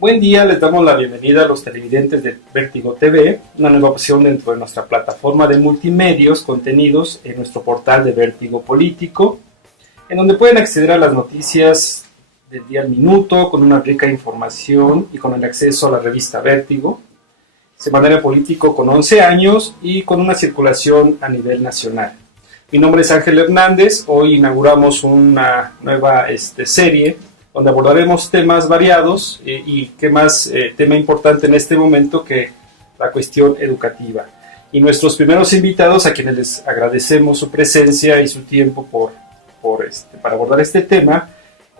Buen día, les damos la bienvenida a los televidentes de Vértigo TV, una nueva opción dentro de nuestra plataforma de multimedios, contenidos en nuestro portal de Vértigo Político, en donde pueden acceder a las noticias del día al minuto, con una rica información y con el acceso a la revista Vértigo, semanario político con 11 años y con una circulación a nivel nacional. Mi nombre es Ángel Hernández, hoy inauguramos una nueva serie donde abordaremos temas variados y qué más tema importante en este momento que la cuestión educativa. Y nuestros primeros invitados, a quienes les agradecemos su presencia y su tiempo para abordar este tema,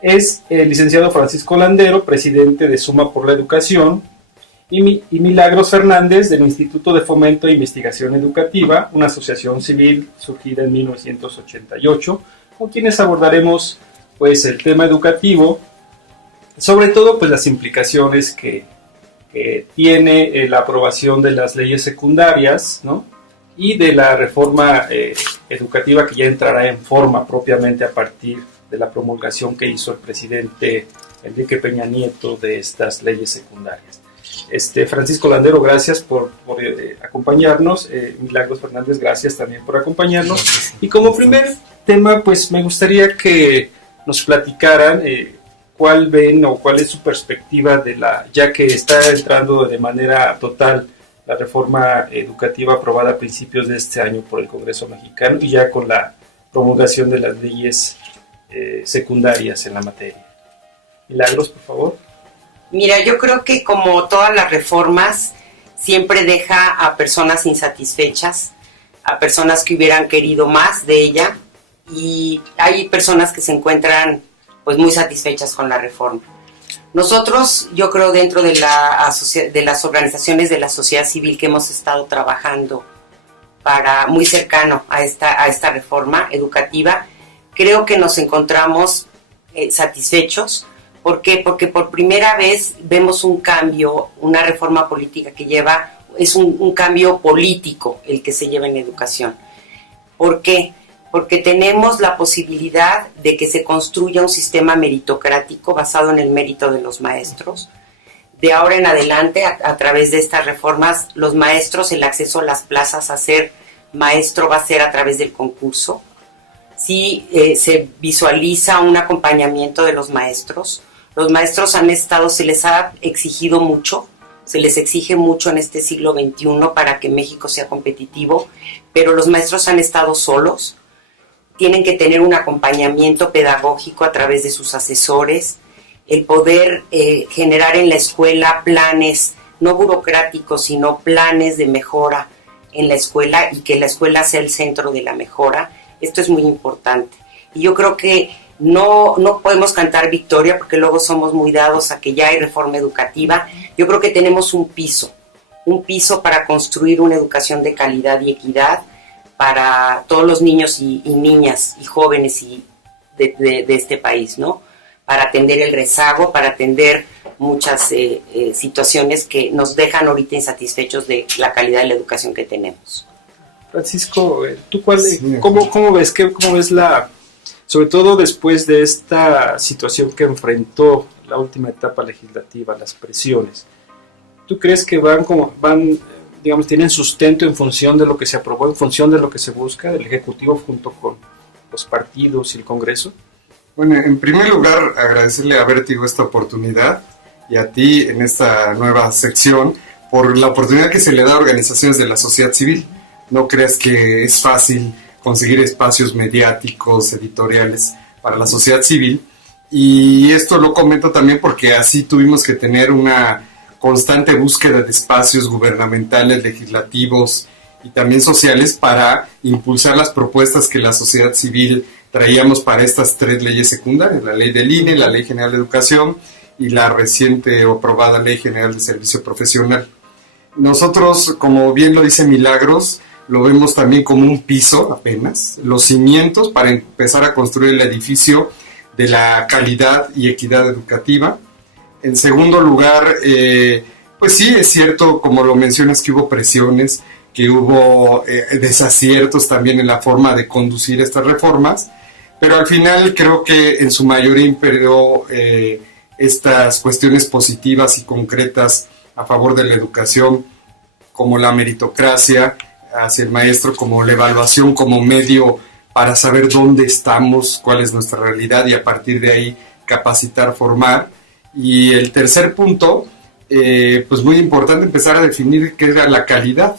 es el licenciado Francisco Landero, presidente de Suma por la Educación, y Milagros Fernández, del Instituto de Fomento e Investigación Educativa, una asociación civil surgida en 1988, con quienes abordaremos pues el tema educativo, sobre todo pues las implicaciones que tiene la aprobación de las leyes secundarias, ¿no? Y de la reforma educativa que ya entrará en forma propiamente a partir de la promulgación que hizo el presidente Enrique Peña Nieto de estas leyes secundarias. Francisco Landero, gracias por acompañarnos. Milagros Fernández, gracias también por acompañarnos. Y como primer tema, pues me gustaría que nos platicaran cuál ven o cuál es su perspectiva ya que está entrando de manera total la reforma educativa aprobada a principios de este año por el Congreso mexicano y ya con la promulgación de las leyes secundarias en la materia. Milagros, por favor. Mira, yo creo que como todas las reformas siempre deja a personas insatisfechas, a personas que hubieran querido más de ella, y hay personas que se encuentran pues muy satisfechas con la reforma. Nosotros, yo creo, dentro de las organizaciones de la sociedad civil que hemos estado trabajando muy cercano a esta reforma educativa, creo que nos encontramos satisfechos. ¿Por qué? Porque por primera vez vemos un cambio, una reforma política es un cambio político el que se lleva en educación. ¿Por qué? Porque tenemos la posibilidad de que se construya un sistema meritocrático basado en el mérito de los maestros. De ahora en adelante, a través de estas reformas, los maestros, el acceso a las plazas a ser maestro va a ser a través del concurso. Sí, se visualiza un acompañamiento de los maestros. Los maestros se les ha exigido mucho, se les exige mucho en este siglo XXI para que México sea competitivo, pero los maestros han estado solos, tienen que tener un acompañamiento pedagógico a través de sus asesores, el poder generar en la escuela planes, no burocráticos, sino planes de mejora en la escuela y que la escuela sea el centro de la mejora. Esto es muy importante. Y yo creo que no podemos cantar victoria porque luego somos muy dados a que ya hay reforma educativa. Yo creo que tenemos un piso para construir una educación de calidad y equidad para todos los niños y niñas y jóvenes de este país, ¿no? Para atender el rezago, para atender muchas situaciones que nos dejan ahorita insatisfechos de la calidad de la educación que tenemos. Francisco, ¿tú cómo ves sobre todo después de esta situación que enfrentó la última etapa legislativa, las presiones? ¿Tú crees que tienen sustento en función de lo que se aprobó, en función de lo que se busca del Ejecutivo junto con los partidos y el Congreso? Bueno, en primer lugar, agradecerle a Vértigo esta oportunidad y a ti en esta nueva sección por la oportunidad que se le da a organizaciones de la sociedad civil. No creas que es fácil conseguir espacios mediáticos, editoriales para la sociedad civil, y esto lo comento también porque así tuvimos que tener una constante búsqueda de espacios gubernamentales, legislativos y también sociales para impulsar las propuestas que la sociedad civil traíamos para estas 3 leyes secundarias, la ley del INE, la Ley General de Educación y la reciente aprobada Ley General de Servicio Profesional. Nosotros, como bien lo dice Milagros, lo vemos también como un piso apenas, los cimientos para empezar a construir el edificio de la calidad y equidad educativa. En segundo lugar, pues sí, es cierto, como lo mencionas, que hubo presiones, que hubo desaciertos también en la forma de conducir estas reformas, pero al final creo que en su mayoría imperó estas cuestiones positivas y concretas a favor de la educación, como la meritocracia hacia el maestro, como la evaluación como medio para saber dónde estamos, cuál es nuestra realidad y a partir de ahí capacitar, formar. Y el tercer punto, pues muy importante, empezar a definir qué era la calidad.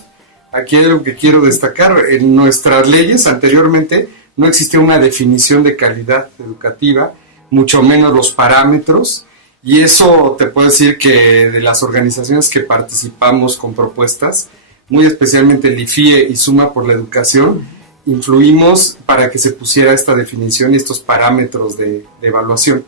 Aquí hay algo que quiero destacar. En nuestras leyes anteriormente no existía una definición de calidad educativa, mucho menos los parámetros, y eso te puedo decir que de las organizaciones que participamos con propuestas, muy especialmente el IFIE y Suma por la Educación, influimos para que se pusiera esta definición y estos parámetros de evaluación.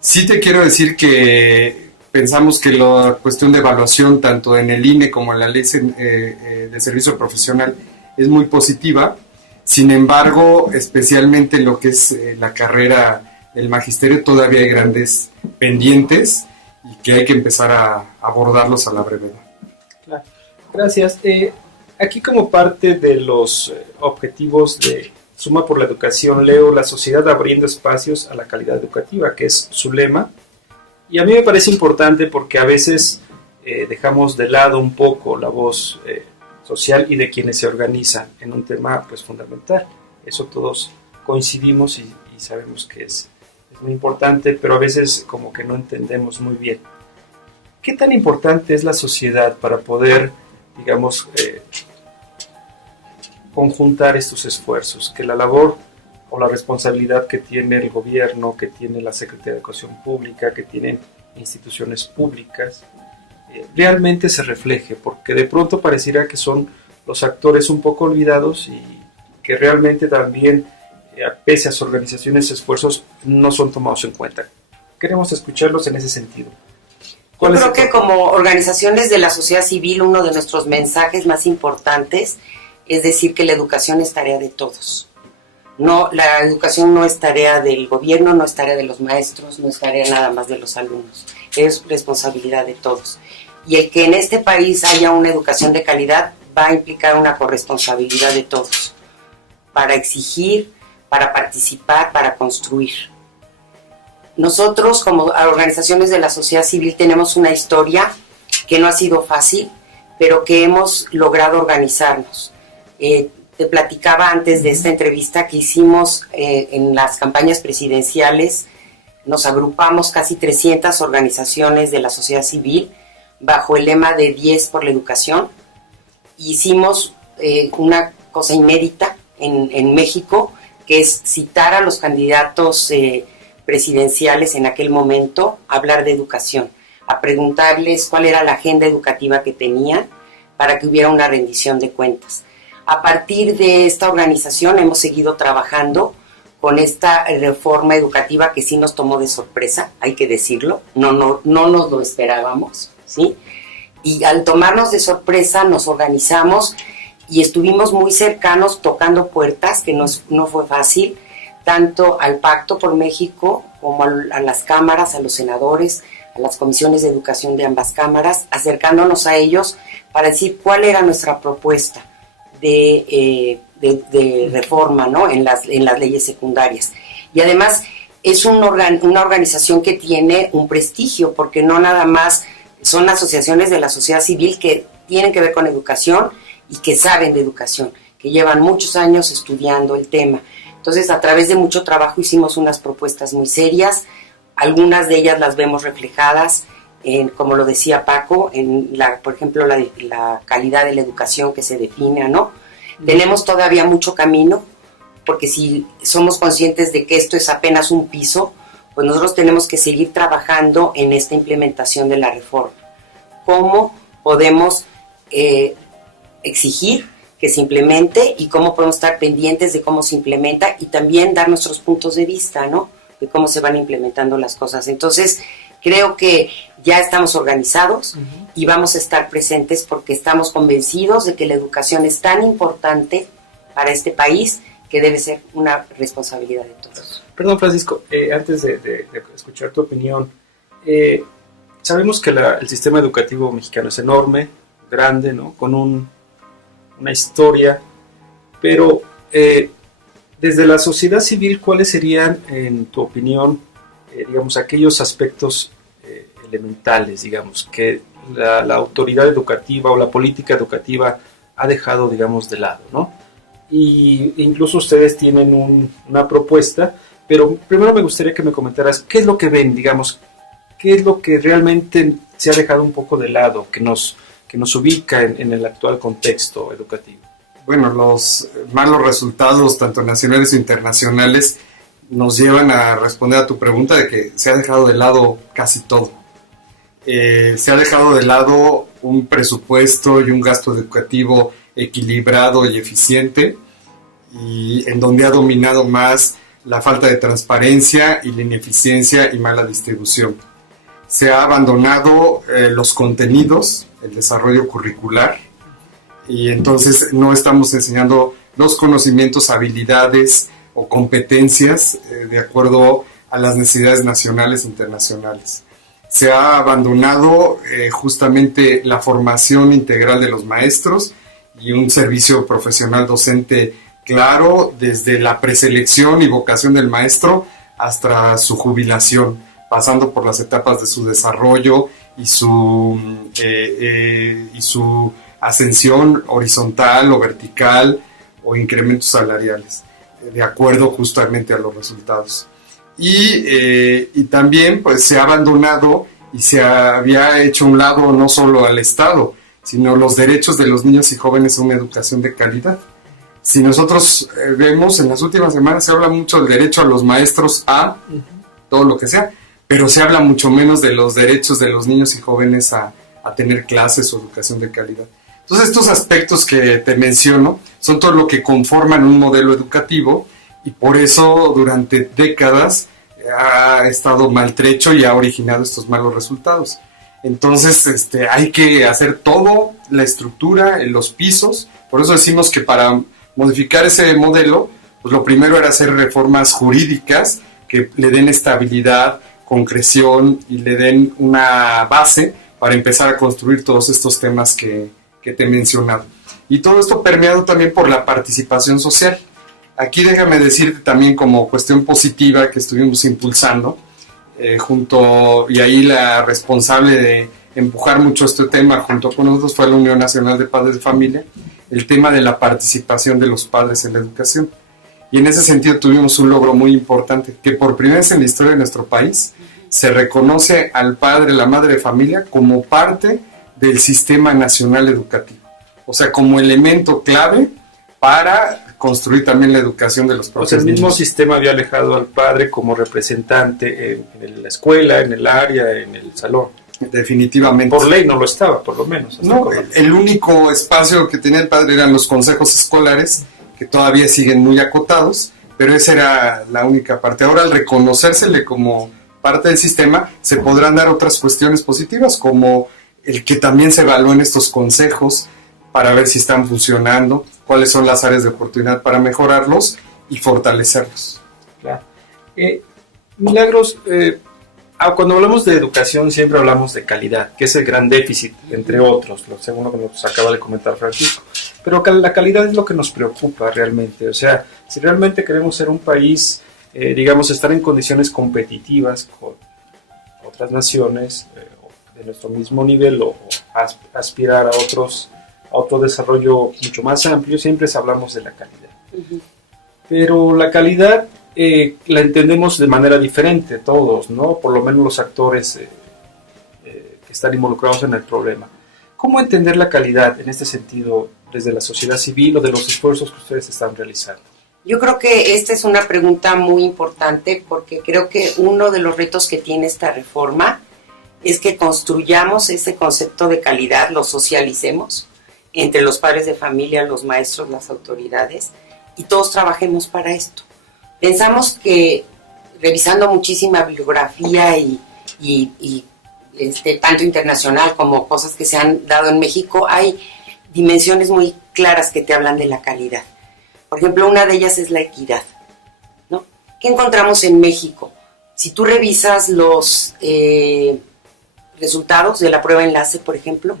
Sí te quiero decir que pensamos que la cuestión de evaluación, tanto en el INE como en la Ley de Servicio Profesional, es muy positiva. Sin embargo, especialmente en lo que es la carrera del magisterio, todavía hay grandes pendientes y que hay que empezar a abordarlos a la brevedad. Claro. Gracias. Aquí, como parte de los objetivos de Suma por la Educación, leo la sociedad abriendo espacios a la calidad educativa, que es su lema. Y a mí me parece importante porque a veces dejamos de lado un poco la voz social y de quienes se organizan en un tema pues fundamental. Eso todos coincidimos y sabemos que es muy importante, pero a veces como que no entendemos muy bien. ¿Qué tan importante es la sociedad para poder, digamos, conjuntar estos esfuerzos? Que la labor o la responsabilidad que tiene el gobierno, que tiene la Secretaría de Educación Pública, que tienen instituciones públicas, realmente se refleje, porque de pronto pareciera que son los actores un poco olvidados y que realmente también, pese a sus organizaciones, esfuerzos no son tomados en cuenta. Queremos escucharlos en ese sentido. Yo creo que como organizaciones de la sociedad civil, uno de nuestros mensajes más importantes es decir que la educación es tarea de todos. No, la educación no es tarea del gobierno, no es tarea de los maestros, no es tarea nada más de los alumnos, es responsabilidad de todos. Y el que en este país haya una educación de calidad va a implicar una corresponsabilidad de todos, para exigir, para participar, para construir. Nosotros como organizaciones de la sociedad civil tenemos una historia que no ha sido fácil, pero que hemos logrado organizarnos. Te platicaba antes de esta entrevista que hicimos en las campañas presidenciales, nos agrupamos casi 300 organizaciones de la sociedad civil bajo el lema de 10 por la educación. Hicimos una cosa inédita en México, que es citar a los candidatos presidenciales en aquel momento a hablar de educación, a preguntarles cuál era la agenda educativa que tenían para que hubiera una rendición de cuentas. A partir de esta organización hemos seguido trabajando con esta reforma educativa que sí nos tomó de sorpresa, hay que decirlo, no nos lo esperábamos, ¿sí? Y al tomarnos de sorpresa nos organizamos y estuvimos muy cercanos tocando puertas, que no fue fácil, tanto al Pacto por México como a las cámaras, a los senadores, a las comisiones de educación de ambas cámaras, acercándonos a ellos para decir cuál era nuestra propuesta de reforma, ¿no? en las leyes secundarias. Y además es una organización que tiene un prestigio, porque no nada más son asociaciones de la sociedad civil que tienen que ver con educación y que saben de educación, que llevan muchos años estudiando el tema. Entonces, a través de mucho trabajo hicimos unas propuestas muy serias, algunas de ellas las vemos reflejadas como lo decía Paco, por ejemplo, la calidad de la educación que se define, ¿no? Tenemos todavía mucho camino, porque si somos conscientes de que esto es apenas un piso, pues nosotros tenemos que seguir trabajando en esta implementación de la reforma. ¿Cómo podemos exigir que se implemente y cómo podemos estar pendientes de cómo se implementa y también dar nuestros puntos de vista, ¿no? De cómo se van implementando las cosas. Entonces, creo que ya estamos organizados y vamos a estar presentes porque estamos convencidos de que la educación es tan importante para este país que debe ser una responsabilidad de todos. Perdón, Francisco, antes de escuchar tu opinión, sabemos que el sistema educativo mexicano es enorme, grande, ¿no? Con una historia, pero desde la sociedad civil, ¿cuáles serían, en tu opinión, digamos, aquellos aspectos elementales, digamos, que la autoridad educativa o la política educativa ha dejado, digamos, de lado, ¿no? Y incluso ustedes tienen una propuesta, pero primero me gustaría que me comentaras qué es lo que ven, digamos, qué es lo que realmente se ha dejado un poco de lado, que nos ubica en el actual contexto educativo. Bueno, los malos resultados, tanto nacionales e internacionales, nos llevan a responder a tu pregunta de que se ha dejado de lado casi todo. Se ha dejado de lado un presupuesto y un gasto educativo equilibrado y eficiente, y en donde ha dominado más la falta de transparencia y la ineficiencia y mala distribución. Se ha abandonado los contenidos, el desarrollo curricular, y entonces no estamos enseñando los conocimientos, habilidades o competencias de acuerdo a las necesidades nacionales e internacionales. Se ha abandonado justamente la formación integral de los maestros y un servicio profesional docente claro desde la preselección y vocación del maestro hasta su jubilación, pasando por las etapas de su desarrollo y su ascensión horizontal o vertical o incrementos salariales, de acuerdo justamente a los resultados. Y también pues se ha abandonado y se había hecho a un lado no solo al Estado, sino los derechos de los niños y jóvenes a una educación de calidad. Si nosotros vemos en las últimas semanas se habla mucho del derecho a los maestros a todo lo que sea, pero se habla mucho menos de los derechos de los niños y jóvenes a tener clases o educación de calidad. Entonces estos aspectos que te menciono son todo lo que conforman un modelo educativo, y por eso durante décadas ha estado maltrecho y ha originado estos malos resultados. Entonces hay que hacer todo, la estructura, los pisos. Por eso decimos que para modificar ese modelo, pues lo primero era hacer reformas jurídicas que le den estabilidad, concreción y le den una base para empezar a construir todos estos temas que te he mencionado. Y todo esto permeado también por la participación social. Aquí déjame decirte también como cuestión positiva que estuvimos impulsando, y ahí la responsable de empujar mucho este tema junto con nosotros fue la Unión Nacional de Padres de Familia, el tema de la participación de los padres en la educación. Y en ese sentido tuvimos un logro muy importante, que por primera vez en la historia de nuestro país se reconoce al padre, la madre de familia, como parte del sistema nacional educativo. O sea, como elemento clave para construir también la educación de los propios niños. El mismo sistema había alejado al padre como representante en la escuela, en el área, en el salón. Definitivamente. Por ley no lo estaba, por lo menos. No, el único espacio que tenía el padre eran los consejos escolares, que todavía siguen muy acotados, pero esa era la única parte. Ahora, al reconocérsele como parte del sistema, se podrán dar otras cuestiones positivas, como el que también se evalúen estos consejos para ver si están funcionando, cuáles son las áreas de oportunidad para mejorarlos y fortalecerlos. Claro. Milagros, cuando hablamos de educación siempre hablamos de calidad, que es el gran déficit, entre otros, según lo que nos acaba de comentar Francisco. Pero la calidad es lo que nos preocupa realmente. O sea, si realmente queremos ser un país, digamos, estar en condiciones competitivas con otras naciones de nuestro mismo nivel o aspirar a otro desarrollo mucho más amplio, siempre hablamos de la calidad. Uh-huh. Pero la calidad la entendemos de manera diferente todos, ¿no? Por lo menos los actores que están involucrados en el problema. ¿Cómo entender la calidad en este sentido desde la sociedad civil o de los esfuerzos que ustedes están realizando? Yo creo que esta es una pregunta muy importante, porque creo que uno de los retos que tiene esta reforma es que construyamos ese concepto de calidad, lo socialicemos entre los padres de familia, los maestros, las autoridades, y todos trabajemos para esto. Pensamos que, revisando muchísima bibliografía y tanto internacional como cosas que se han dado en México, hay dimensiones muy claras que te hablan de la calidad. Por ejemplo, una de ellas es la equidad, ¿no? ¿Qué encontramos en México? Si tú revisas los resultados de la prueba enlace, por ejemplo,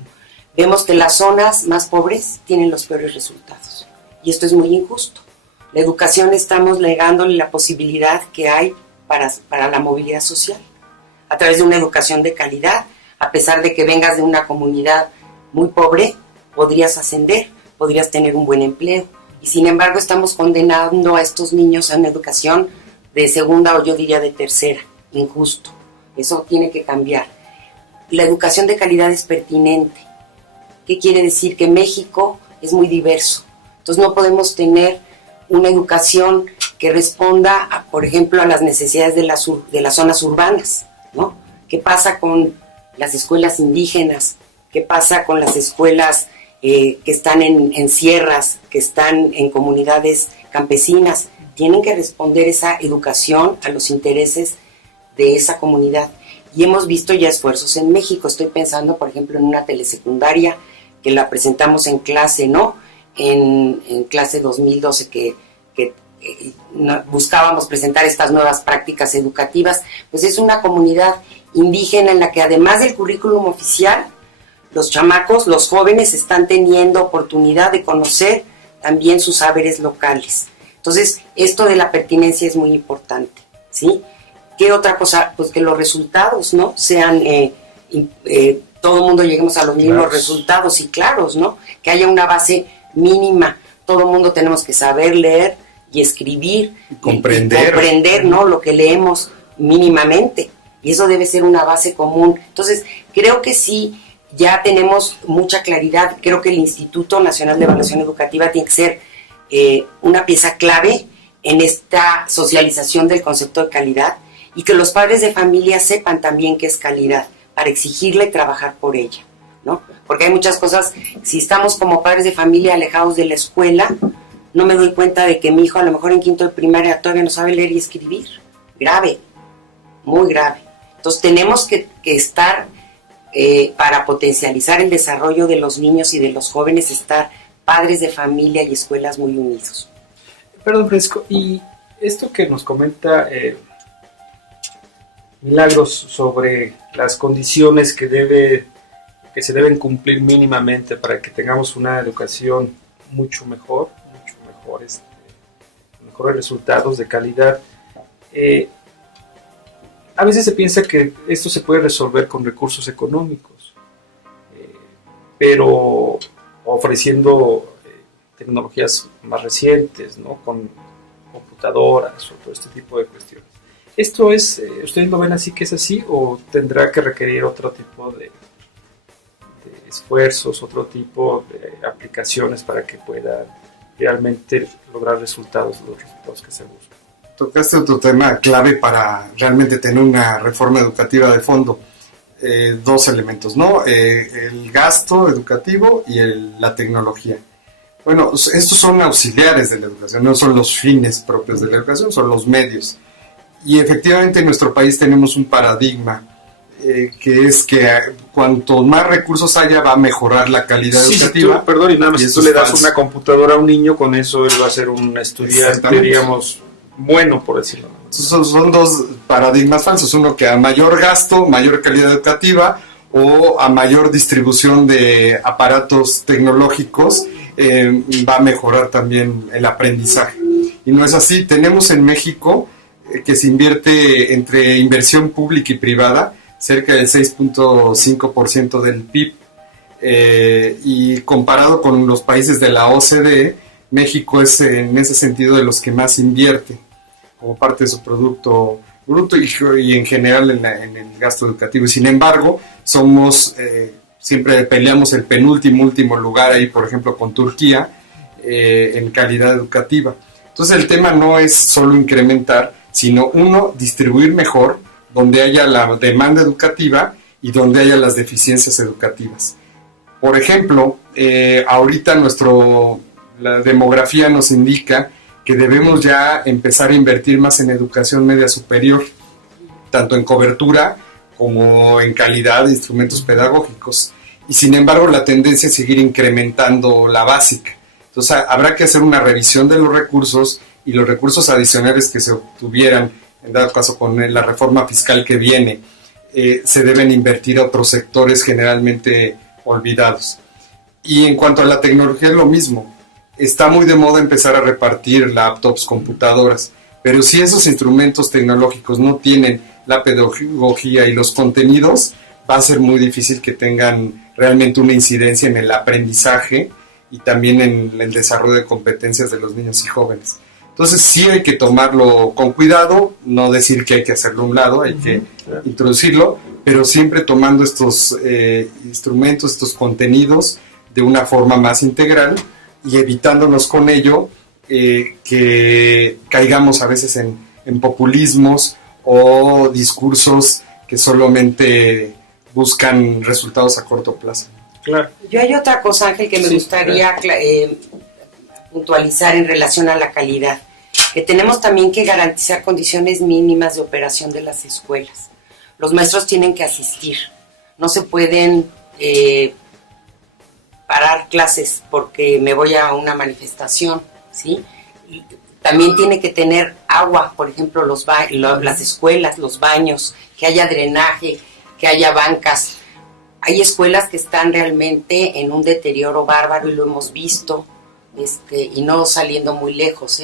vemos que las zonas más pobres tienen los peores resultados. Y esto es muy injusto. La educación estamos negándole la posibilidad que hay para la movilidad social, a través de una educación de calidad. A pesar de que vengas de una comunidad muy pobre, podrías ascender, podrías tener un buen empleo. Y sin embargo estamos condenando a estos niños a una educación de segunda o yo diría de tercera, injusto. Eso tiene que cambiar. La educación de calidad es pertinente. ¿Qué quiere decir? Que México es muy diverso. Entonces no podemos tener una educación que responda, por ejemplo, a las necesidades de las zonas urbanas, ¿no? ¿Qué pasa con las escuelas indígenas? ¿Qué pasa con las escuelas que están en sierras, que están en comunidades campesinas? Tienen que responder esa educación a los intereses de esa comunidad. Y hemos visto ya esfuerzos en México. Estoy pensando, por ejemplo, en una telesecundaria que la presentamos en clase, ¿no? En clase 2012 que buscábamos presentar estas nuevas prácticas educativas. Pues es una comunidad indígena en la que además del currículum oficial, los chamacos, los jóvenes están teniendo oportunidad de conocer también sus saberes locales. Entonces, esto de la pertinencia es muy importante, ¿sí? ¿Qué otra cosa? Pues que los resultados, ¿no? Sean, todo el mundo lleguemos a los mismos resultados y claros, ¿no? Que haya una base mínima. Todo el mundo tenemos que saber leer y escribir. Y comprender, ¿no? Lo que leemos mínimamente. Y eso debe ser una base común. Entonces, creo que sí, ya tenemos mucha claridad. Creo que el Instituto Nacional de Evaluación Educativa tiene que ser una pieza clave en esta socialización del concepto de calidad y que los padres de familia sepan también qué es calidad para exigirla y trabajar por ella, ¿no? Porque hay muchas cosas, si estamos como padres de familia alejados de la escuela, no me doy cuenta de que mi hijo a lo mejor en quinto de primaria todavía no sabe leer y escribir. Grave, muy grave. Entonces tenemos que estar, para potencializar el desarrollo de los niños y de los jóvenes, estar padres de familia y escuelas muy unidos. Perdón, Francisco, y esto que nos comenta Milagros sobre las condiciones que se deben cumplir mínimamente para que tengamos una educación mucho mejor, mejores resultados de calidad. A veces se piensa que esto se puede resolver con recursos económicos, pero ofreciendo tecnologías más recientes, ¿no? Con computadoras o todo este tipo de cuestiones. ¿Esto es, ustedes lo ven así que es así o tendrá que requerir otro tipo de esfuerzos, otro tipo de aplicaciones para que pueda realmente lograr los resultados que se buscan? Tocaste otro tema clave para realmente tener una reforma educativa de fondo. Dos elementos, ¿no? El gasto educativo y la tecnología. Bueno, estos son auxiliares de la educación, no son los fines propios de la educación, son los medios. Y efectivamente en nuestro país tenemos un paradigma que es que cuanto más recursos haya va a mejorar la calidad educativa. Perdón, y nada más, si tú le das una computadora a un niño, con eso él va a ser un estudiante, digamos, bueno, por decirlo. Son dos paradigmas falsos, uno que a mayor gasto, mayor calidad educativa, o a mayor distribución de aparatos tecnológicos va a mejorar también el aprendizaje. Y no es así. Tenemos en México que se invierte entre inversión pública y privada cerca del 6.5% del PIB, y comparado con los países de la OCDE, México es en ese sentido de los que más invierte como parte de su producto bruto y en general en el gasto educativo. Y sin embargo, siempre peleamos el último lugar ahí, por ejemplo, con Turquía, en calidad educativa. Entonces el tema no es solo incrementar, sino distribuir mejor donde haya la demanda educativa y donde haya las deficiencias educativas. Por ejemplo, ahorita la demografía nos indica que debemos ya empezar a invertir más en educación media superior, tanto en cobertura como en calidad de instrumentos pedagógicos. Y sin embargo, la tendencia es seguir incrementando la básica. Entonces, habrá que hacer una revisión de los recursos y los recursos adicionales que se obtuvieran, en dado caso con la reforma fiscal que viene, se deben invertir a otros sectores generalmente olvidados. Y en cuanto a la tecnología es lo mismo. Está muy de moda empezar a repartir laptops, computadoras, pero si esos instrumentos tecnológicos no tienen la pedagogía y los contenidos, va a ser muy difícil que tengan realmente una incidencia en el aprendizaje y también en el desarrollo de competencias de los niños y jóvenes. Entonces sí hay que tomarlo con cuidado, no decir que hay que hacerlo a un lado, hay que introducirlo, pero siempre tomando estos instrumentos, estos contenidos de una forma más integral y evitándonos con ello que caigamos a veces en populismos o discursos que solamente buscan resultados a corto plazo. Claro. Yo hay otra cosa, Ángel, que me gustaría puntualizar en relación a la calidad, que tenemos también que garantizar condiciones mínimas de operación de las escuelas. Los maestros tienen que asistir, no se pueden parar clases porque me voy a una manifestación, ¿sí? Y también tiene que tener agua, por ejemplo, las escuelas, los baños, que haya drenaje, que haya bancas. Hay escuelas que están realmente en un deterioro bárbaro y lo hemos visto, y no saliendo muy lejos,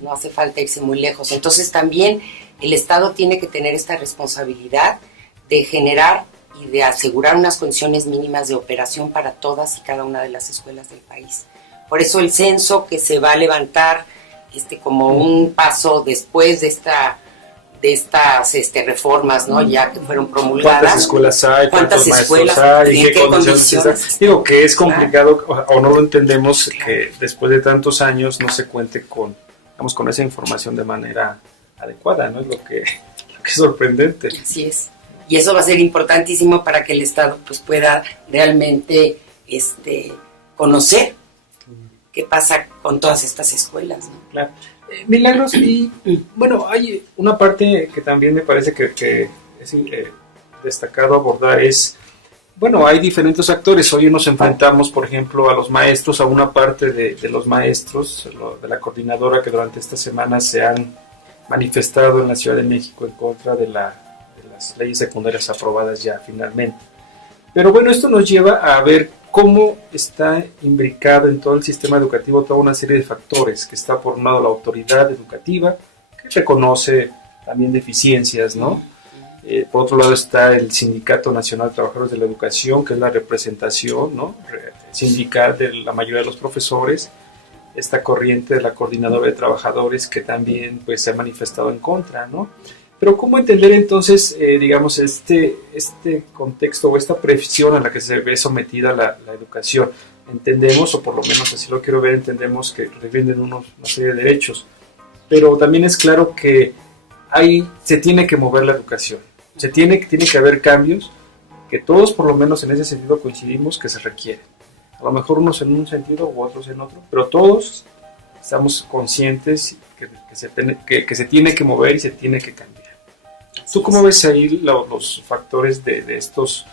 no hace falta irse muy lejos. Entonces también el Estado tiene que tener esta responsabilidad de generar y de asegurar unas condiciones mínimas de operación para todas y cada una de las escuelas del país. Por eso el censo que se va a levantar como un paso después de estas reformas, ¿no? Ya que fueron promulgadas. ¿Cuántas escuelas hay? ¿Cuántos maestros hay? ¿En qué condiciones? Digo que es complicado, o no lo entendemos, que después de tantos años no se cuente con esa información de manera adecuada, ¿no? Es lo que es sorprendente. Así es. Y eso va a ser importantísimo para que el Estado pues pueda realmente conocer qué pasa con todas estas escuelas, ¿no? Claro. Milagros, y bueno, hay una parte que también me parece que es destacado abordar, bueno, hay diferentes actores. Hoy nos enfrentamos, por ejemplo, a los maestros, a una parte de los maestros, de la coordinadora que durante esta semana se han manifestado en la Ciudad de México en contra de las leyes secundarias aprobadas ya finalmente. Pero bueno, esto nos lleva a ver cómo está imbricado en todo el sistema educativo toda una serie de factores, que está por un lado la autoridad educativa, que reconoce también deficiencias, ¿no? Por otro lado está el Sindicato Nacional de Trabajadores de la Educación, que es la representación, ¿no?, sindical de la mayoría de los profesores, esta corriente de la Coordinadora de Trabajadores que también pues se ha manifestado en contra, ¿no? Pero ¿cómo entender entonces, digamos, este contexto o esta presión a la que se ve sometida la educación? Entendemos, o por lo menos así lo quiero ver, entendemos que rinden una serie de derechos, pero también es claro que se tiene que mover la educación, tiene que haber cambios que todos por lo menos en ese sentido coincidimos que se requieren. A lo mejor unos en un sentido u otros en otro, pero todos estamos conscientes que se tiene que mover y se tiene que cambiar. ¿Tú cómo ves ahí los factores de estos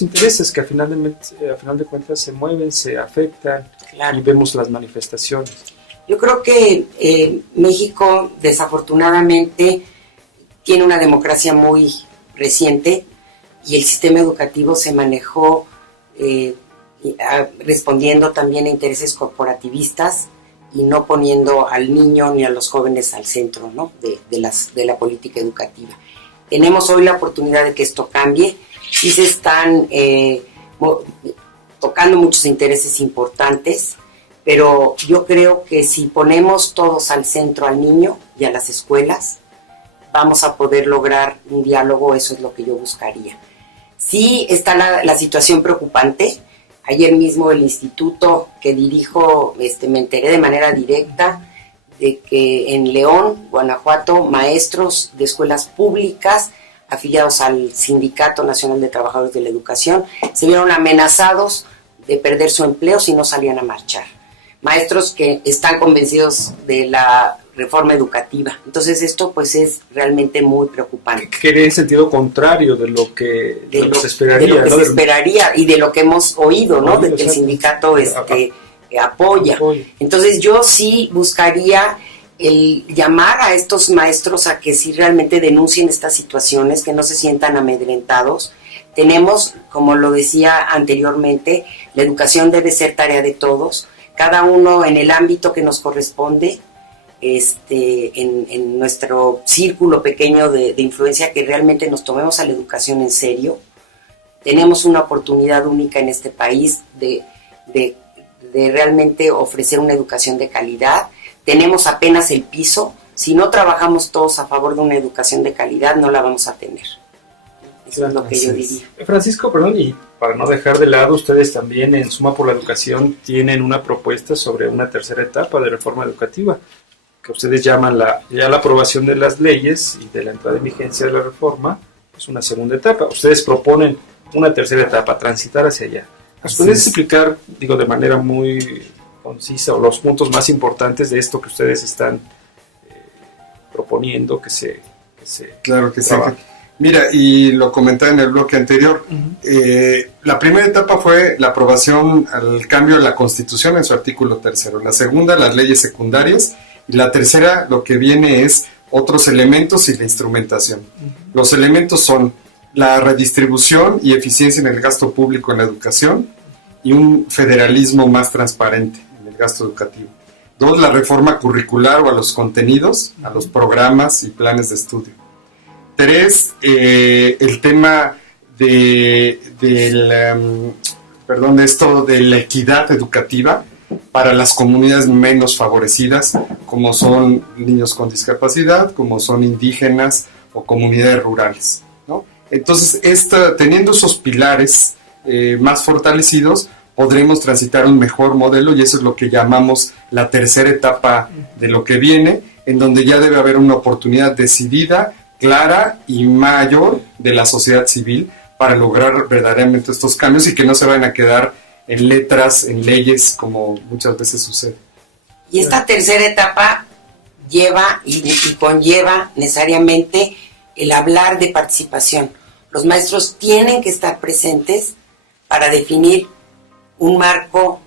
intereses que a final de cuentas se mueven, se afectan, claro, y vemos las manifestaciones? Yo creo que México desafortunadamente tiene una democracia muy reciente y el sistema educativo se manejó respondiendo también a intereses corporativistas y no poniendo al niño ni a los jóvenes al centro, ¿no?, de la política educativa. Tenemos hoy la oportunidad de que esto cambie. Sí se están tocando muchos intereses importantes, pero yo creo que si ponemos todos al centro al niño y a las escuelas, vamos a poder lograr un diálogo. Eso es lo que yo buscaría. Sí está la situación preocupante. Ayer mismo el instituto que dirijo, me enteré de manera directa de que en León, Guanajuato, maestros de escuelas públicas afiliados al Sindicato Nacional de Trabajadores de la Educación se vieron amenazados de perder su empleo si no salían a marchar. Maestros que están convencidos de la reforma educativa. Entonces esto pues es realmente muy preocupante. Que en sentido contrario de lo que se esperaría. De lo que se esperaría y de lo que hemos oído, ¿no? De que el sindicato apoya. Entonces yo sí buscaría el llamar a estos maestros a que sí realmente denuncien estas situaciones, que no se sientan amedrentados. Tenemos, como lo decía anteriormente, la educación debe ser tarea de todos, cada uno en el ámbito que nos corresponde, en nuestro círculo pequeño de influencia, que realmente nos tomemos a la educación en serio. Tenemos una oportunidad única en este país de realmente ofrecer una educación de calidad. Tenemos apenas el piso. Si no trabajamos todos a favor de una educación de calidad, no la vamos a tener. Eso es lo que yo diría. Francisco, perdón, y para no dejar de lado, ustedes también en Suma por la Educación tienen una propuesta sobre una tercera etapa de reforma educativa, que ustedes llaman ya la aprobación de las leyes y de la entrada en vigencia de la reforma, es una segunda etapa. Ustedes proponen una tercera etapa, transitar hacia allá. ¿Nos puedes explicar, de manera muy concisa, o los puntos más importantes de esto que ustedes están proponiendo que se Claro que sí. trabaje? Mira, y lo comentaba en el bloque anterior, la primera etapa fue la aprobación al cambio de la Constitución en su artículo 3. La segunda, las leyes secundarias. Y la tercera, lo que viene es otros elementos y la instrumentación. Los elementos son la redistribución y eficiencia en el gasto público en la educación y un federalismo más transparente en el gasto educativo. 2, la reforma curricular o a los contenidos, a los programas y planes de estudio. 3, el tema de la equidad educativa para las comunidades menos favorecidas, como son niños con discapacidad, como son indígenas o comunidades rurales, ¿no? Entonces, teniendo esos pilares más fortalecidos, podremos transitar un mejor modelo, y eso es lo que llamamos la tercera etapa de lo que viene, en donde ya debe haber una oportunidad decidida, clara y mayor de la sociedad civil para lograr verdaderamente estos cambios y que no se vayan a quedar en letras, en leyes, como muchas veces sucede. Y esta tercera etapa lleva y conlleva necesariamente el hablar de participación. Los maestros tienen que estar presentes para definir un marco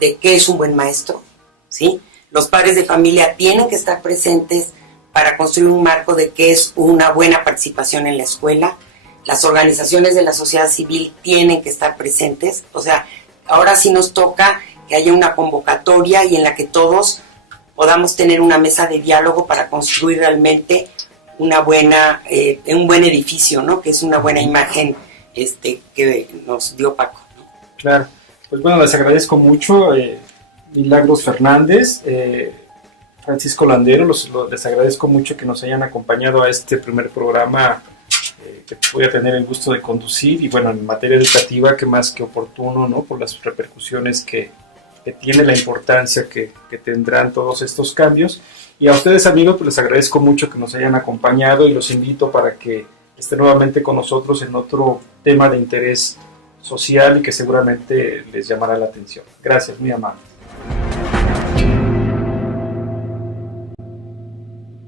de qué es un buen maestro, ¿sí? Los padres de familia tienen que estar presentes para construir un marco de qué es una buena participación en la escuela. Las organizaciones de la sociedad civil tienen que estar presentes. O sea, ahora sí nos toca que haya una convocatoria y en la que todos podamos tener una mesa de diálogo para construir realmente un buen edificio, ¿no? Que es una buena imagen que nos dio Paco, ¿no? Claro. Pues bueno, les agradezco mucho, Milagros Fernández, Francisco Landero, les agradezco mucho que nos hayan acompañado a este primer programa que voy a tener el gusto de conducir, y bueno, en materia educativa, que más que oportuno, ¿no? Por las repercusiones que tiene, la importancia que tendrán todos estos cambios. Y a ustedes, amigos, pues les agradezco mucho que nos hayan acompañado, y los invito para que estén nuevamente con nosotros en otro tema de interés social y que seguramente les llamará la atención. Gracias, muy amable.